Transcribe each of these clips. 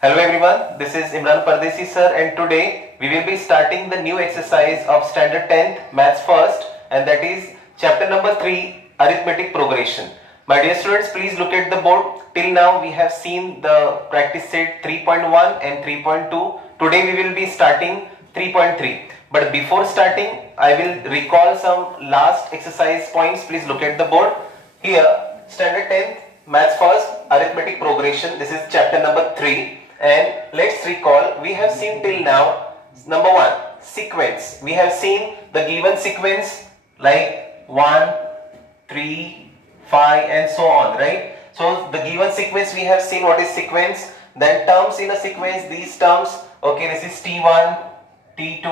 Hello everyone, this is Imran Pardesi sir and today we will be starting the new exercise of standard 10th maths first and that is chapter number 3 arithmetic progression. My dear students, please look at the board. Till now we have seen the practice set 3.1 and 3.2. Today we will be starting 3.3. But before starting I will recall some last exercise points. Please look at the board. Here standard 10th maths first arithmetic progression. This is chapter number 3. And let's recall, we have seen till now, number 1, sequence. We have seen the given sequence like 1, 3, 5 and so on, right? So the given sequence we have seen what is sequence. Then terms in a sequence, these terms, okay, this is T1, T2,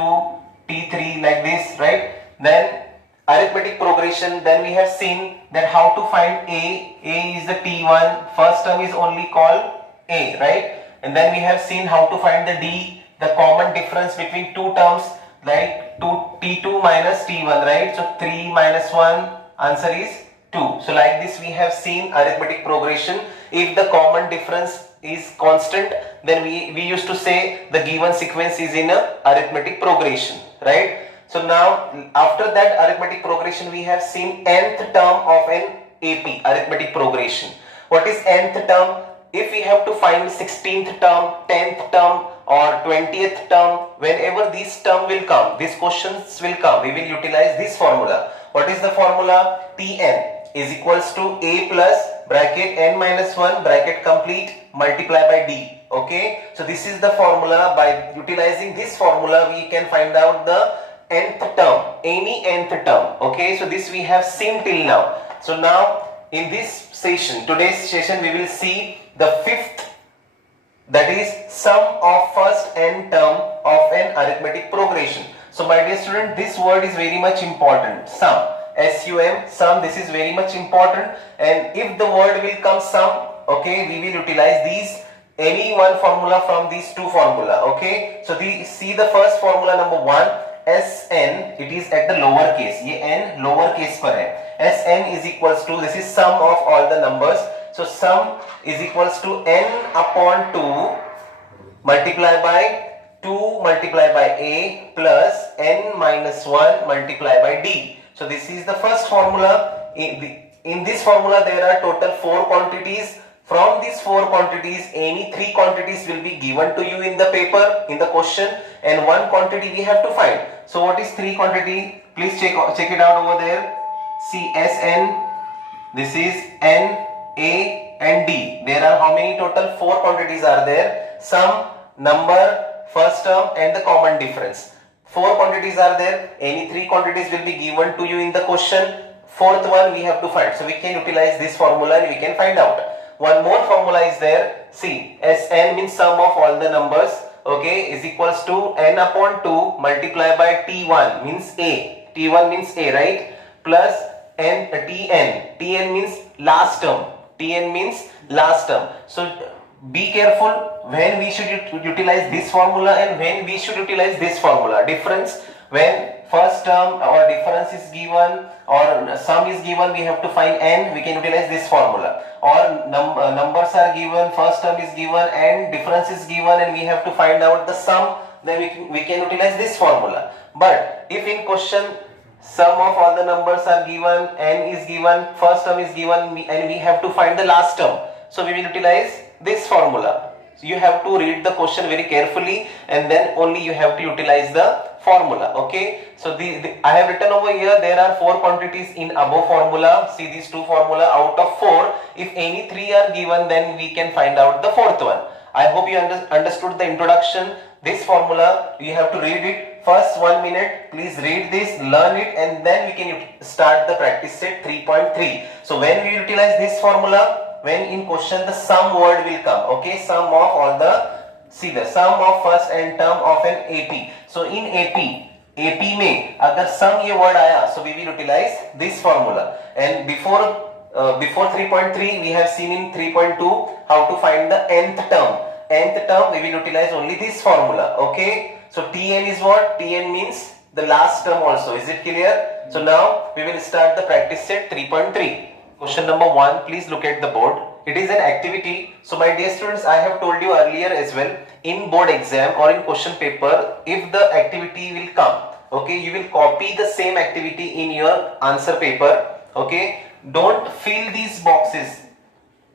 T3 like this, right? Then arithmetic progression, then we have seen that how to find A. A is the T1, first term is only called A, right? And then we have seen how to find the D, the common difference between two terms like T2 minus T1, right? So 3 minus 1, answer is 2. So like this we have seen arithmetic progression. If the common difference is constant, then we used to say the given sequence is in a arithmetic progression, right? So now after that arithmetic progression we have seen nth term of an AP, arithmetic progression. What is nth term? If we have to find 16th term, 10th term or 20th term, whenever this term will come, these questions will come, we will utilize this formula. What is the formula? Tn is equals to A plus bracket n minus 1 bracket complete multiply by D. Okay, so this is the formula. By utilizing this formula we can find out the nth term, any nth term. Okay, so this we have seen till now. So now in this session, today's session, we will see the fifth, that is sum of first n term of an arithmetic progression. So my dear student, this word is very much important, sum, S-U-M, sum. This is very much important, and if the word will come sum, okay, we will utilize these, any one formula from these two formula. Okay, so see the first formula number 1, Sn, it is at the lower case, ये n lower case पर है. Sn is equals to, this is sum of all the numbers. So sum is equals to n upon 2 multiplied by 2 multiplied by A plus n minus 1 multiplied by D. So this is the first formula. In this formula there are total 4 quantities. From these 4 quantities, any 3 quantities will be given to you in the paper, in the question, and 1 quantity we have to find. So what is 3 quantity? Please check it out over there. See, Sn, this is N, A and D. There are how many total? 4 quantities are there. Sum, number, first term and the common difference. 4 quantities are there. Any 3 quantities will be given to you in the question. 4th one we have to find. So we can utilize this formula and we can find out. One more formula is there. See, Sn means sum of all the numbers. Okay, is equals to n upon 2 multiplied by T1 means A. T1 means A, right? Plus Tn means last term. Tn means last term. So be careful when we should utilize this formula and when we should utilize this formula. Difference, when first term or difference is given or sum is given, we have to find n, we can utilize this formula. Or numbers are given, first term is given and difference is given and we have to find out the sum, then we can utilize this formula. But if in question sum of all the numbers are given, n is given, first term is given and we have to find the last term, so we will utilize this formula. So you have to read the question very carefully and then only you have to utilize the formula. Okay, so I have written over here there are 4 quantities in above formula. See these two formula, out of 4 if any 3 are given then we can find out the 4th one. I hope you understood the introduction. This formula you have to read it first 1 minute. Please read this, learn it, and then we can start the practice set 3.3. So when we utilize this formula, when in question the sum word will come. Okay, sum of all the, see the sum of first n term of an AP. So in AP में अगर sum ये word आया, so we will utilize this formula. And before 3.3 we have seen in 3.2 how to find the nth term. Nth term we will utilize only this formula. Okay, so Tn is what? Tn means the last term also. Is it clear? So now we will start the practice set 3.3. Question number 1, please look at the board. it is an activity. So my dear students, I have told you earlier as well, in board exam or in question paper, if the activity will come, okay, you will copy the same activity in your answer paper. Okay, don't fill these boxes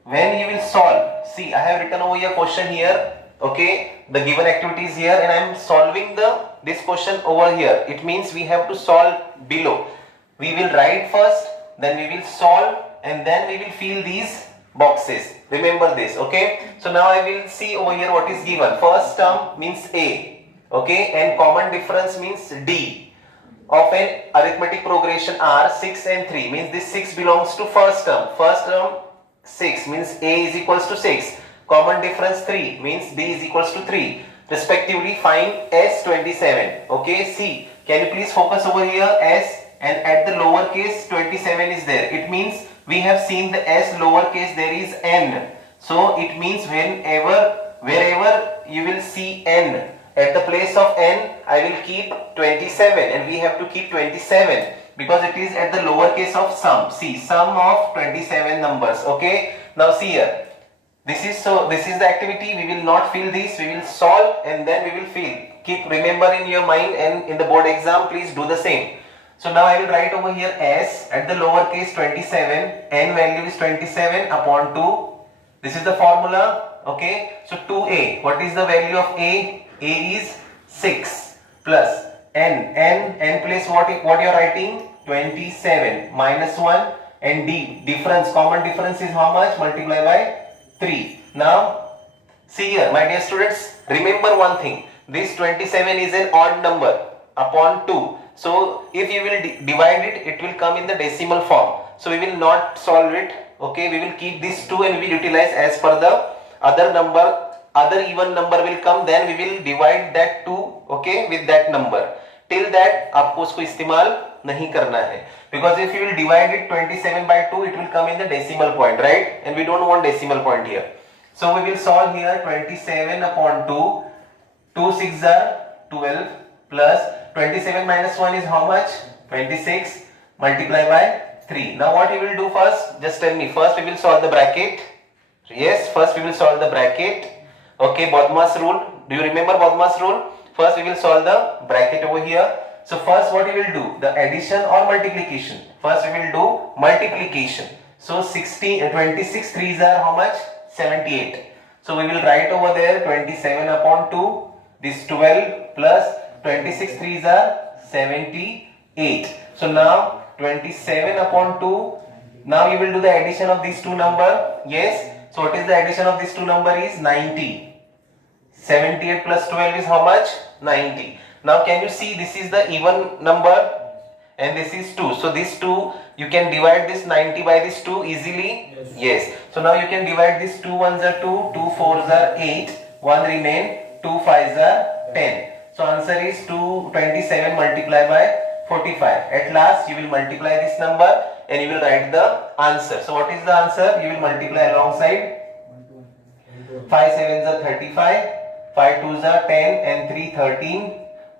when you will solve. See, I have written over your question here. Okay, the given activity is here and I am solving this question over here. It means we have to solve below. We will write first, then we will solve, and then we will fill these boxes. Remember this. Okay, so now I will see over here what is given. First term means A, okay, and common difference means D of an arithmetic progression R. 6 and 3 means this 6 belongs to first term. First term 6 means A is equals to 6. Common difference 3 means B is equals to 3. Respectively, find S27. Okay, see, can you please focus over here S, and at the lower case 27 is there. It means we have seen the S lowercase, there is N. So it means wherever you will see N, at the place of N I will keep 27, and we have to keep 27 because it is at the lower case of sum. See, sum of 27 numbers. Okay, now see here. This is the activity. We will not fill this, we will solve and then we will fill. Keep remember in your mind, and in the board exam please do the same. So now I will write over here S at the lower case 27, N value is 27 upon 2. This is the formula. Okay, so 2A, what is the value of A? A is 6 plus N place what you are writing? 27 minus 1, and D difference, common difference is how much? Multiply by 3. Now see here my dear students, remember one thing, this 27 is an odd number upon 2. So if you will divide it, it will come in the decimal form. So we will not solve it. Okay, we will keep this 2 and we will utilize as per the other number. Other even number will come, then we will divide that 2, okay, with that number. Till that आपको उसको इस्तेमाल नहीं करना है, because if you will divide it 27 by 2, it will come in the decimal point, right? And we don't want decimal point here. So we will solve here 27 upon 2. 2 6 are 12 plus 27 minus 1 is how much? 26. Multiply by 3. Now what we will do first? Just tell me. First we will solve the bracket. Yes, first we will solve the bracket. Okay, Bodmas rule. Do you remember Bodmas rule? First we will solve the bracket over here. So first what we will do? The addition or multiplication? First we will do multiplication. So 26 3s are how much? 78. So we will write over there 27 upon 2. This 12 plus 26 3s are 78. So now 27 upon 2. Now you will do the addition of these two numbers. Yes. So what is the addition of these two numbers? Is 90. 78 plus 12 is how much? 90. Now can you see this is the even number and this is 2. So this 2, you can divide this 90 by this 2 easily. Yes. So now you can divide this 2 1s are 2, 2 4s are 8, 1 remain, 2 5s are 10. So answer is 227 multiplied by 45. At last you will multiply this number and you will write the answer. So what is the answer? You will multiply alongside. 5 7s are 35. 5 2s are 10 and 3 13.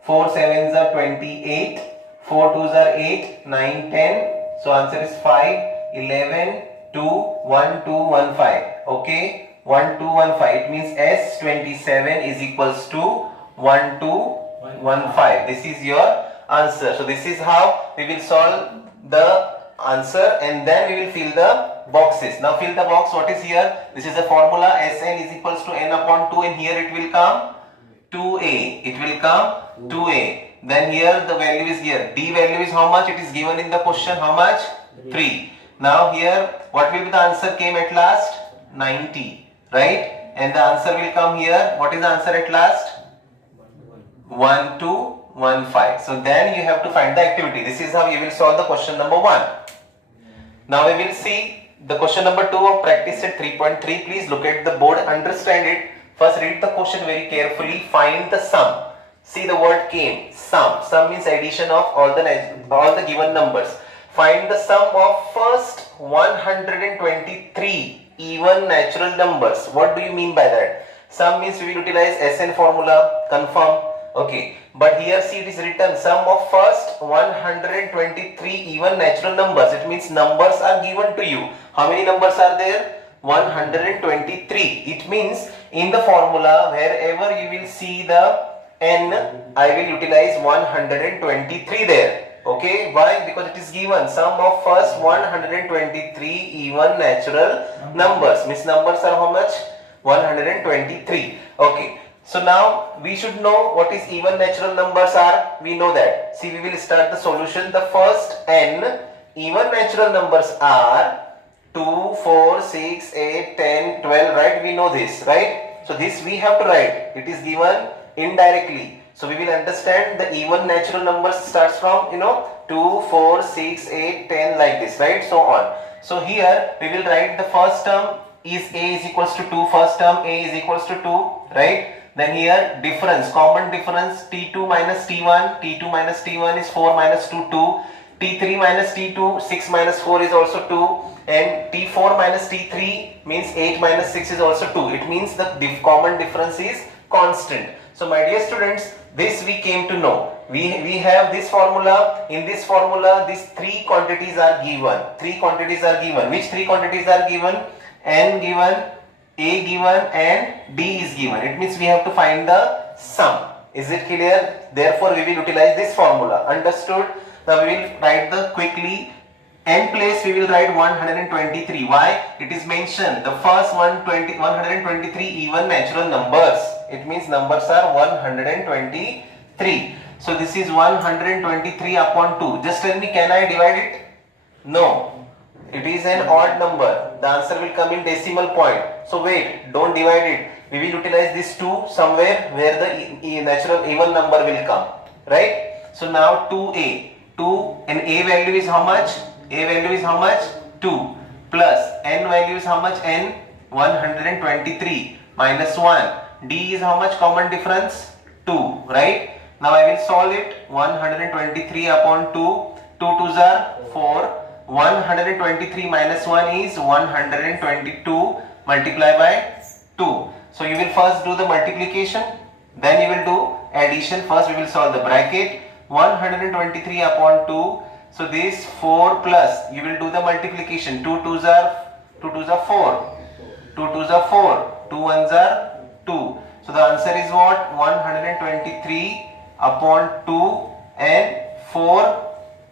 4 7s are 28. 4 2s are 8, 9 10. So answer is 5 11 2 1 2 1 5. Okay, 1 2 1 5. It means S27 is equals to 1 2 1 5. This is your answer. So this is how we will solve the answer and then we will fill the boxes. Now fill the box. What is here? This is the formula. Sn is equals to n upon 2 and here it will come 2a. It will come 2a. Then here the value is here. D value is how much? It is given in the question. How much? 3. Now here what will be the answer came at last? 90. Right? And the answer will come here. What is the answer at last? 1 2 1 5. So then you have to find the activity. This is how you will solve the question number 1. Now we will see the question number 2 of practice set 3.3. Please look at the board, understand it. First read the question very carefully. Find the sum. See the word came. Sum. Sum means addition of all the given numbers. Find the sum of first 123 even natural numbers. What do you mean by that? Sum means we will utilize SN formula. Confirm. Okay. But here see it is written sum of first 123 even natural numbers. It means numbers are given to you. How many numbers are there? 123. It means in the formula wherever you will see the n, I will utilize 123 there. Okay, why? Because it is given sum of first 123 even natural numbers. Means numbers are how much? 123. Okay, so now we should know what is even natural numbers are. We know that. See, we will start the solution. The first n even natural numbers are 2, 4, 6, 8, 10, 12, right? We know this, right? So this we have to write. It is given indirectly. So we will understand the even natural numbers starts from 2, 4, 6, 8, 10 like this, right? So on. So here we will write the first term is a is equals to 2. First term a is equals to 2, right? Then here difference, common difference t2 minus t1. T2 minus t1 is 4 minus 2, 2. T3 minus T2, 6 minus 4 is also 2, and T4 minus T3 means 8 minus 6 is also 2. It means the common difference is constant. So my dear students, this we came to know. We have this formula. In this formula, these three quantities are given. Three quantities are given. Which three quantities are given? N given, A given, and D is given. It means we have to find the sum. Is it clear? Therefore, we will utilize this formula. Understood? Now we will write the quickly. N place we will write 123. Why? It is mentioned the first 123 even natural numbers. It means numbers are 123. So this is 123 upon 2. Just tell me, can I divide it? No. It is an odd number. The answer will come in decimal point. So wait, don't divide it. We will utilize this 2 somewhere where the natural even number will come. Right? So now 2a. 2 and a value is how much? A value is how much? 2 plus n value is how much? N 123 minus 1. D is how much? Common difference 2, right? Now I will solve it. 123 upon 2. 2 2s are 4. 123 minus 1 is 122 multiplied by 2. So you will first do the multiplication, then you will do addition. First we will solve the bracket. 123 upon 2. So this 4 plus, you will do the multiplication. 2 2s are 4. 2 2s are 4. 2 1s are 2. So the answer is what? 123 upon 2, and 4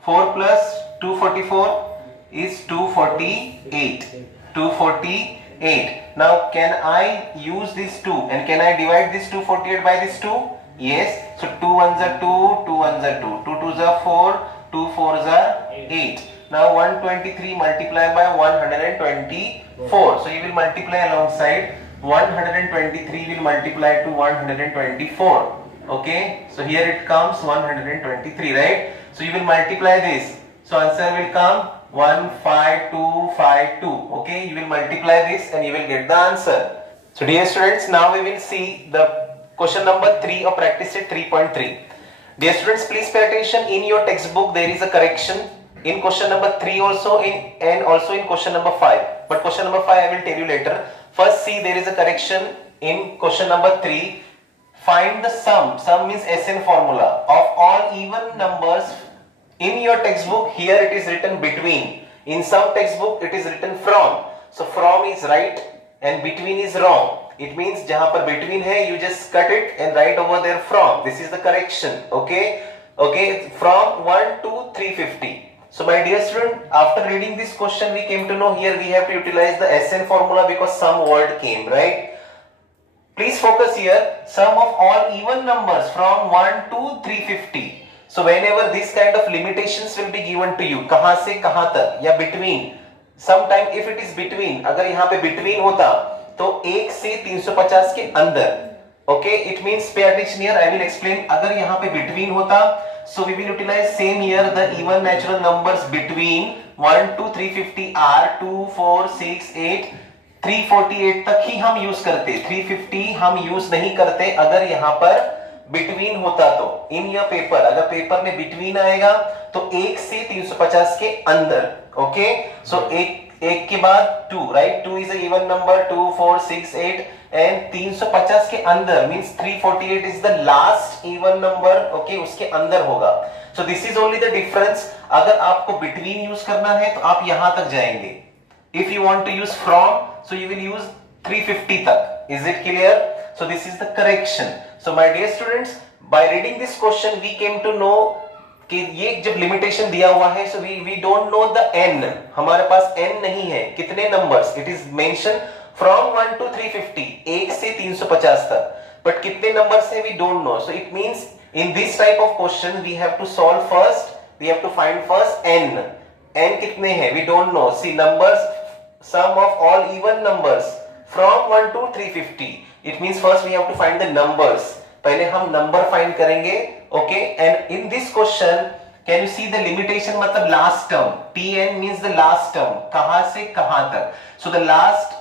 plus 244 is 248. 248. Now can I use this 2 and can I divide this 248 by this 2? Yes. So 2 1s are 2, 2 1s are 2, 2 2s are 4, 2 4s are 8. Now 123 multiplied by 124. So you will multiply alongside. 123 will multiply to 124. Okay. So here it comes 123, right? So you will multiply this. So answer will come 15252. Okay. You will multiply this and you will get the answer. So dear students, now we will see the question number 3 of practice set 3.3. Dear students, please pay attention. In your textbook there is a correction in question number 3 also, and also in question number 5. But question number 5 I will tell you later. First see, there is a correction in question number 3. Find the sum. Sum means SN formula of all even numbers. In your textbook here it is written between. In some textbook it is written from. So from is right and between is wrong. It means jahan par between hai, you just cut it and write over there from. This is the correction. Okay. Okay. From 1 to 350. So my dear student, after reading this question, we came to know here we have to utilize the SN formula because some word came, right? Please focus here. Sum of all even numbers from 1 to 350. So whenever this kind of limitations will be given to you, kahan se kahan tak ya between. Sometime if it is between, agar yahan pe between hota, तो 1 से 350 के अंदर. Okay, it means pay attention here. I will explain. अगर यहाँ पे between होता, so we will utilize same here the even natural numbers between 1 to 350 are 2, 4, 6, 8, 348 तक ही हम यूज करते. 350 हम यूज नहीं करते अगर यहाँ पर between होता तो. In your paper, अगर पेपर में between आएगा तो 1 से 350 के अंदर. Okay, so एक के बाद 2, right? 2 is a even number. 2, 4, 6, 8 and 350 के अंदर means 348 is the last even number. Okay, उसके अंदर होगा. So this is only the difference. अगर आपको between use करना है तो आप यहां तक जाएंगे. If you want to use from, so you will use 350 tak. Is it clear? So this is the correction. So my dear students, by reading this question we came to know कि ये जब limitation दिया हुआ है, so we don't know the n, हमारे पास n नहीं है, कितने numbers, it is mentioned from 1 to 350, 1 से 350 तक, but कितने नंबर्स है we don't know. So it means in this type of question we have to solve first, we have to find first n कितने हैं we don't know. See numbers, sum of all even numbers from 1 to 350, it means first we have to find the numbers. पहले हम number find करेंगे. Okay, and in this question can you see the limitation, मतलब last term, tn means the last term, कहां से कहां तक. So the last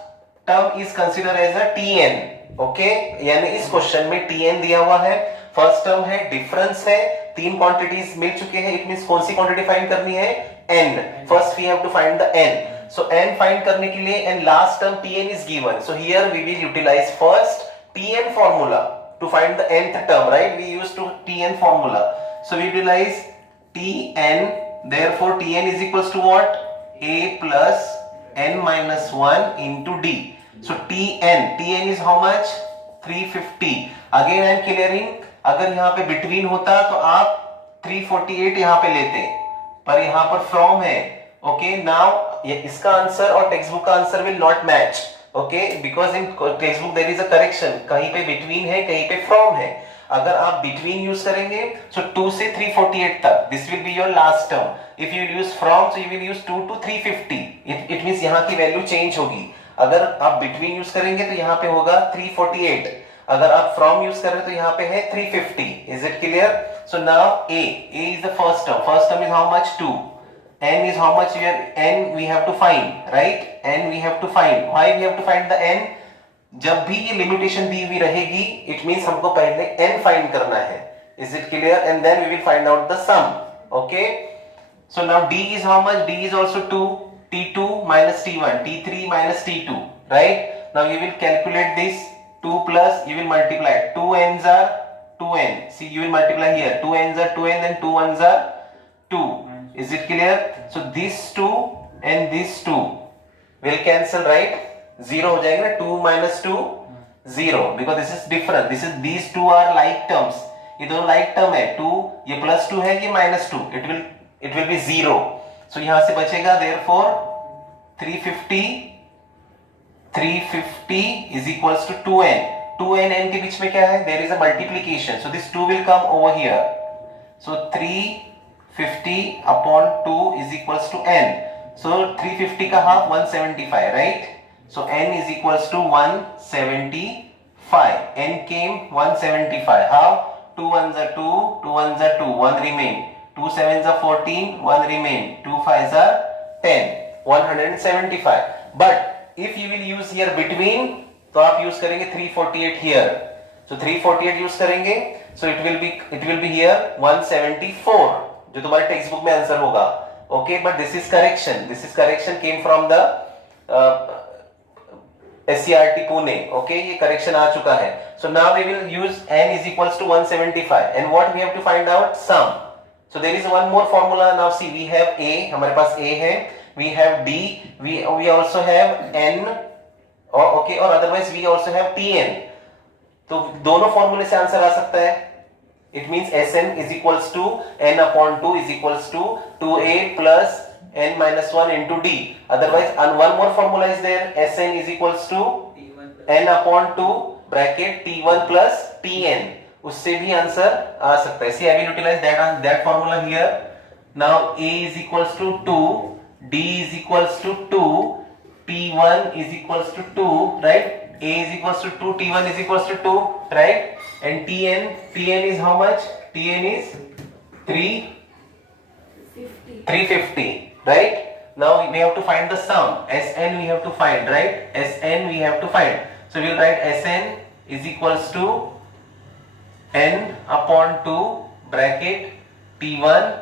term is consider as a tn. Okay, यानी इस क्वेश्चन में tn दिया हुआ है, फर्स्ट टर्म है, डिफरेंस है, तीन क्वांटिटीज मिल चुके हैं. इट मींस कौन सी क्वांटिटी फाइंड करनी है? n. First we have to find the n. So n find करने के लिए and last term tn is given. So here we will utilize first tn formula to find the nth term, right? We use to tn formula. So we utilize tn, therefore tn is equals to what? A plus n minus 1 into d. So tn is how much? 350. Again I am clearing, अगर यहाँ पे between होता तो आप 348 यहाँ पे लेते, पर यहाँ पर from है. Okay, now इसका आंसर और टेक्स्ट बुक का answer will not match. Okay, because in textbook there is a correction, कहीं पे बिटवीन है, कहीं पे फ्रॉम है. अगर आप बिटवीन यूज करेंगे सो 2 से 348 तक, this will be your last term. If you use from, so you will use 2 to 350. It means यहाँ की वैल्यू चेंज होगी. अगर आप बिटवीन यूज करेंगे तो यहाँ पे होगा 348, अगर आप फ्रॉम यूज कर रहे तो यहाँ पे है 350. Is it clear? So now a is the first term. First term is how much? 2. n is how much? Here n we have to find, right? n we have to find. Why we have to find the n? जब भी ये limitation दी हुई रहेगी, it means हमको पहले n find करना है. Is it clear? And then we will find out the sum. Okay? So now d is how much? d is also 2. t2 minus t1, t3 minus t2, right? Now you will calculate this. 2 plus, you will multiply. 2 n's are 2n. See, you will multiply here. 2 n's are 2n and 2 1's are 2. Is it clear? So these 2 and these 2 will cancel, right? 0 हो जाएगा ना, 2 minus 2 0, because this is different. These two are like terms. ये दोनों like term है. 2 ये plus 2 है, ये minus 2. It will be 0. So यहाँ से बचेगा therefore 350 is equals to 2n. 2n n के बीच में क्या है? There is a multiplication. So this 2 will come over here. So 350 upon 2 is equals to n. So 350 का half 175, right? So n is equals to 175. n came 175. How? 2 1's are 2, 2 1's are 2, 1 remain. 2 7's are 14, 1 remain. 2 5's are 10. 175. But if you will use here between, तो आप use करेंगे 348 here. So 348 use करेंगे. So it will be here 174. जो तुम्हारे textbook में answer होगा. Okay, but this is correction came from the SCRT Pune. Okay, ये correction आ चुका है. So now we will use n is equals to 175 and what we have to find out? sum. So there is one more formula. Now see, we have a, हमारे पास a है, we have d, we also have n, okay, और otherwise we also have tn. तो दोनों फॉर्मूले से answer आ सकता है. It means Sn is equals to n upon 2 is equals to 2a plus n minus 1 into d. Otherwise, one more formula is there. Sn is equals to n upon 2 bracket t1 plus tn. उससे भी answer आ सकता है. See, I will utilize that formula here. Now a is equals to 2, d is equals to 2, t1 is equals to 2, right? A is equals to 2, t1 is equals to 2, right? And tn is how much? tn is 350, right? Now we have to find the sum. Sn we have to find, right? Sn we have to find. So we will write Sn is equals to n upon 2 bracket t1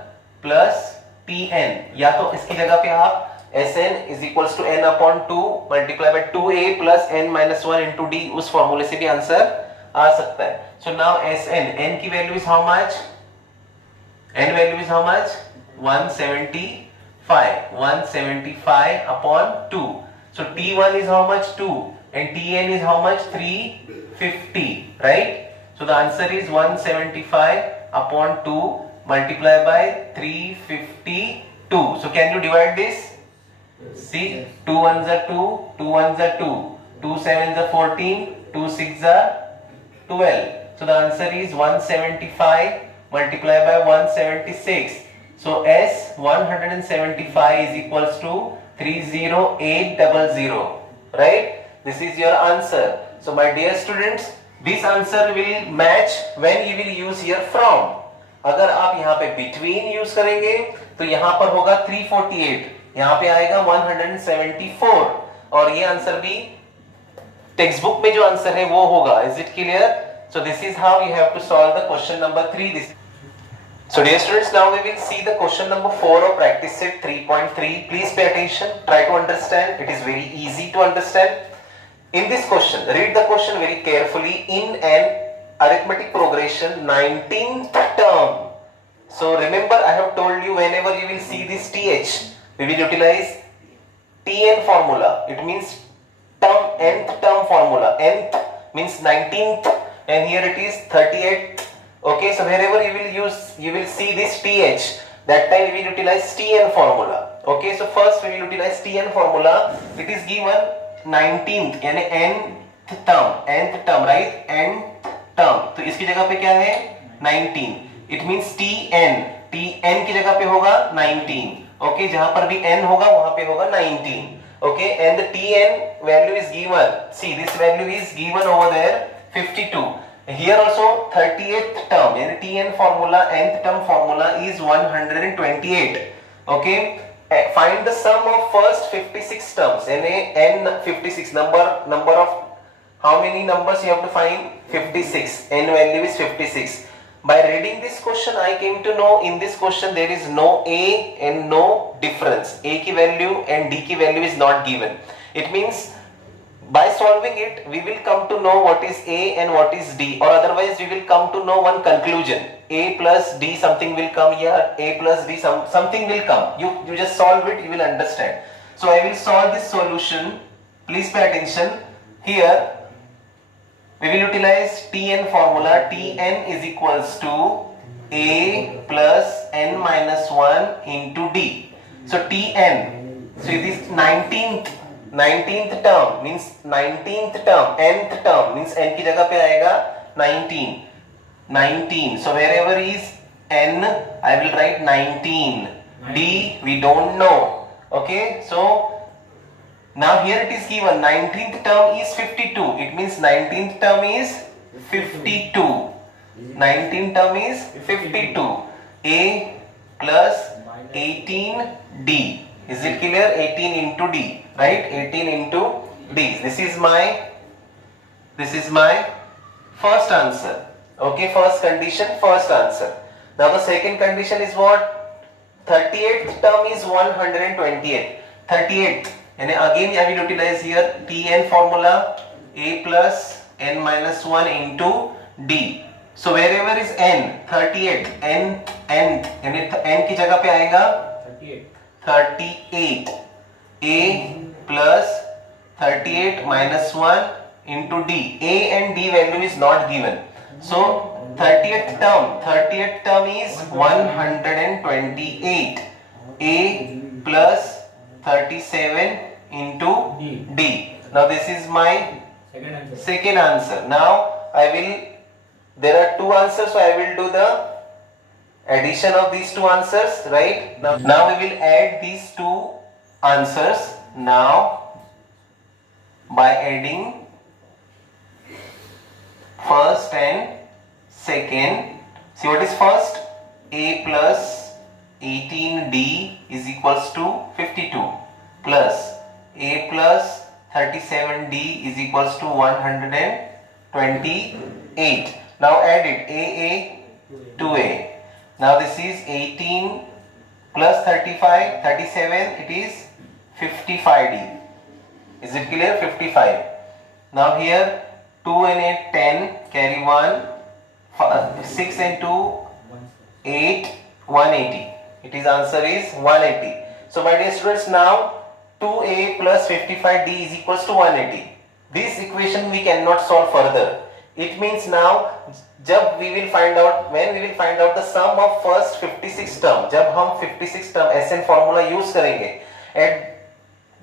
plus tn. या तो इसकी जगह पे आप Sn is equals to n upon 2 multiply by 2a plus n minus 1 into d, उस फॉर्मूले से भी आंसर आ सकता है. So now Sn, n की value is how much? n value is how much? 175 upon 2. So T1 is how much? 2 and Tn is how much? 350, right? So the answer is 175 upon 2 multiplied by 352. So can you divide this? See, 2 ones are 2, 2 ones are 2, 2 sevens are 14, 2 six are 12. So the answer is 175 multiplied by 176. So S 175 is equals to 30800, right? This is your answer. So my dear students, this answer will match when you will use here from. अगर आप यहाँ पे between use करेंगे तो यहाँ पर होगा 348, यहाँ पे आएगा 174 और ये आंसर भी टेक्स्ट बुक में जो आंसर है वो होगा. Is it clear? So this is how you have to solve the question number 3. So dear students, now we will see the question number 4 of practice set 3.3. Please pay attention, try to understand. It is very easy to understand. In this question, read the question very carefully. In an arithmetic progression 19th term. So remember, I have told you whenever you will see this th, we will utilize Tn formula. It means term, nth term formula. Nth means 19th and here it is 38th. Okay, so wherever you will see this th, that time we will utilize Tn formula. Okay, so first we will utilize Tn formula. It is given 19th यानी nth term, right? nth term. तो इसकी जगह पे क्या है? 19. It means Tn की जगह पे होगा 19. Okay, जहां पर भी n होगा वहां पे होगा 19. Okay, and the Tn value is given. See, this value is given over there 52. Here also 38th term यानी Tn formula, nth term formula is 128. Okay, find the sum of first 56 terms. n 56 number of how many numbers you have to find? 56. N value is 56. By reading this question, I came to know in this question there is no a and no difference. A की value and d की value is not given. It means by solving it, we will come to know what is A and what is D, or otherwise we will come to know one conclusion. A plus D something will come here, A plus D something will come. You just solve it, you will understand. So I will solve this solution. Please pay attention. Here we will utilize Tn formula. Tn is equals to A plus n minus 1 into D. So Tn, so it is 19th term means 19th term, nth term means n की जगह पे आएगा 19. So wherever is n, I will write 19. D we don't know. Okay, so now here it is given 19th term is 52. It means 19th term is 52. 19th term is 52. A plus 18D. Is it clear? 18 into D, right? 18 into D. This is my first answer. Okay, first condition, first answer. Now the second condition is what? 38th term is 128. 38th, and again I will utilize here Tn formula. A plus n minus 1 into D. So wherever is n, 38th, nth, यानी n की जगह पे आएगा 38. A plus 38 minus 1 into D. A and D value is not given. So 30th term is 128. A plus 37 into D. Now this is my second answer. Now there are two answers, so I will do the addition of these two answers, right? Now we will add these two answers now by adding first and second. See what is first? A plus 18D is equals to 52 plus A plus 37D is equals to 128. Now add it. A 2A. Now this is 18 plus 35, 37, it is 55D. Is it clear? 55. Now here 2 and 8, 10, carry 1, 6 and 2, 8, 180. It is answer is 180. So my dear students, now 2a plus 55d is equals to 180. This equation we cannot solve further. It means now when we will find out the sum of first 56 term, जब हम 56 term SN formula use करेंगे, and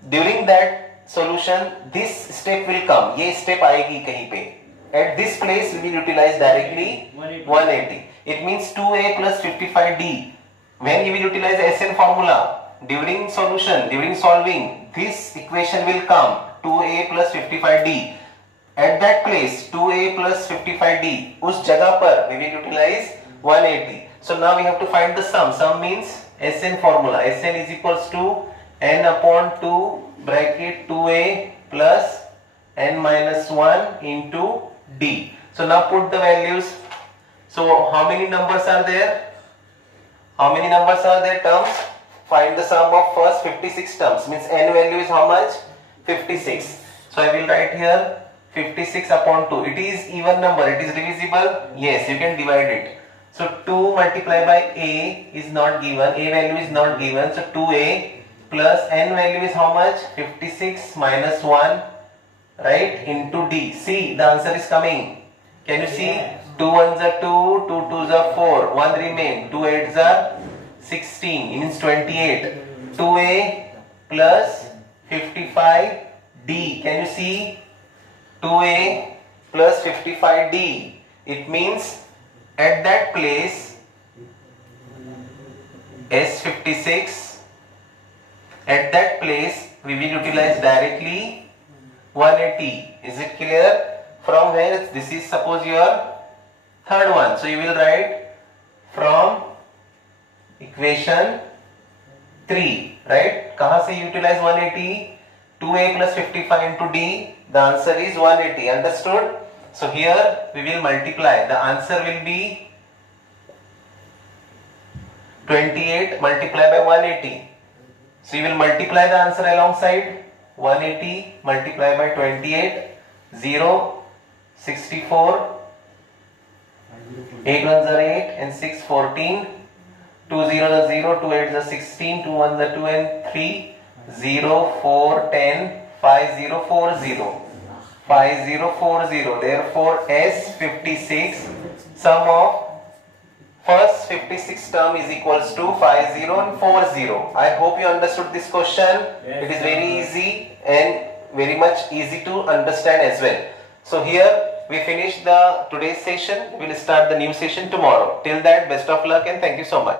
during that solution this step will come, ये step आएगी कहीं पे. At this place we will utilize directly 180. It means 2a plus 55d. When you will utilize SN formula during solution, during solving, this equation will come 2a plus 55d. At that place 2a plus 55d, उस जगह पर we will utilize 180. So now we have to find the sum. Sum means SN formula. SN is equals to n upon 2 bracket 2a plus n minus 1 into d. So now put the values. So how many numbers are there? How many numbers are there terms? Find the sum of first 56 terms. Means n value is how much? 56. So I will write here 56 upon 2. It is even number. It is divisible. Yes, you can divide it. So 2 multiplied by a is not given. A value is not given. So 2a plus n value is how much? 56 minus 1, right, into d. See, the answer is coming. Can you see? 2 ones are 2, 2 twos are 4, 1 remain, 2 eights are 16, means 28. 2a plus 55d. Can you see? 2a plus 55d. It means at that place S56, at that place we will utilize directly 180. Is it clear? From where? This is suppose your third one. So you will write from equation 3, right? कहाँ से utilize 180? 2a plus 55 into d. The answer is 180. Understood? So here we will multiply. The answer will be 28 multiplied by 180. So you will multiply the answer alongside 180 multiplied by 28. 0, 64, 8 ones are 8 and 6, 14. 2 zeros are 0, 2 eights are 16, 2 ones are 2 and 3. 0, 4, 10, 5, 0, 4, 0. 5, 0, 4, 0. Therefore, S56, sum of first 56 term is equals to 5, 0 and 4, 0. I hope you understood this question. It is very easy and very much easy to understand as well. So here we finish the today's session. We will start the new session tomorrow. Till that, best of luck and thank you so much.